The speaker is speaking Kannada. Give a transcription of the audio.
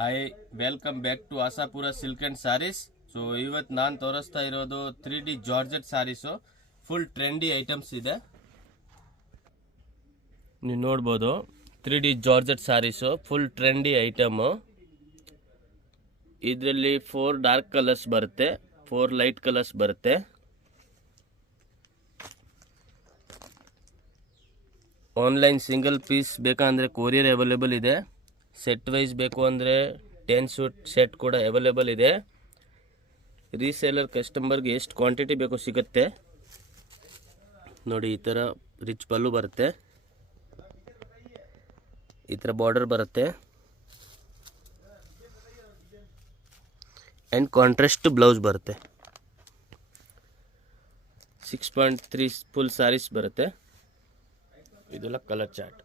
Hi, welcome back to Asapura silk and sarees. So ಇವತ್ತು ನಾನು ತೋರಿಸ್ತಾ ಇರೋದು 3D georgette sarees. Full trendy items ಇದೆ, ನೀವು ನೋಡ್ಬೋದು. 3D georgette sarees full trendy item. ಇದರಲ್ಲಿ 4 ಡಾರ್ಕ್ ಕಲರ್ಸ್ ಬರುತ್ತೆ, 4 ಲೈಟ್ ಕಲರ್ಸ್ ಬರುತ್ತೆ. ಆನ್ಲೈನ್ ಸಿಂಗಲ್ ಪೀಸ್ ಬೇಕಂದರೆ ಕೊರಿಯರ್ ಅವೈಲೇಬಲ್ ಇದೆ. ಸೆಟ್ ವೈಸ್ ಬೇಕು ಅಂದರೆ 10 ಸೂಟ್ ಸೆಟ್ ಕೂಡ ಅವೈಲೇಬಲ್ ಇದೆ. ರೀಸೇಲರ್ ಕಸ್ಟಮರ್ಗೆ ಎಷ್ಟು ಕ್ವಾಂಟಿಟಿ ಬೇಕೋ ಸಿಗುತ್ತೆ ನೋಡಿ. ಈ ಥರ ರಿಚ್ ಪಲ್ಲು ಬರುತ್ತೆ, ಈ ಥರ ಬಾರ್ಡರ್ ಬರುತ್ತೆ ಆ್ಯಂಡ್ ಕಾಂಟ್ರಾಸ್ಟ್ ಬ್ಲೌಸ್ ಬರುತ್ತೆ. 6.3 ಫುಲ್ ಸಾರೀಸ್ ಬರುತ್ತೆ. ಇದೆಲ್ಲ ಕಲರ್ ಚಾರ್ಟ್.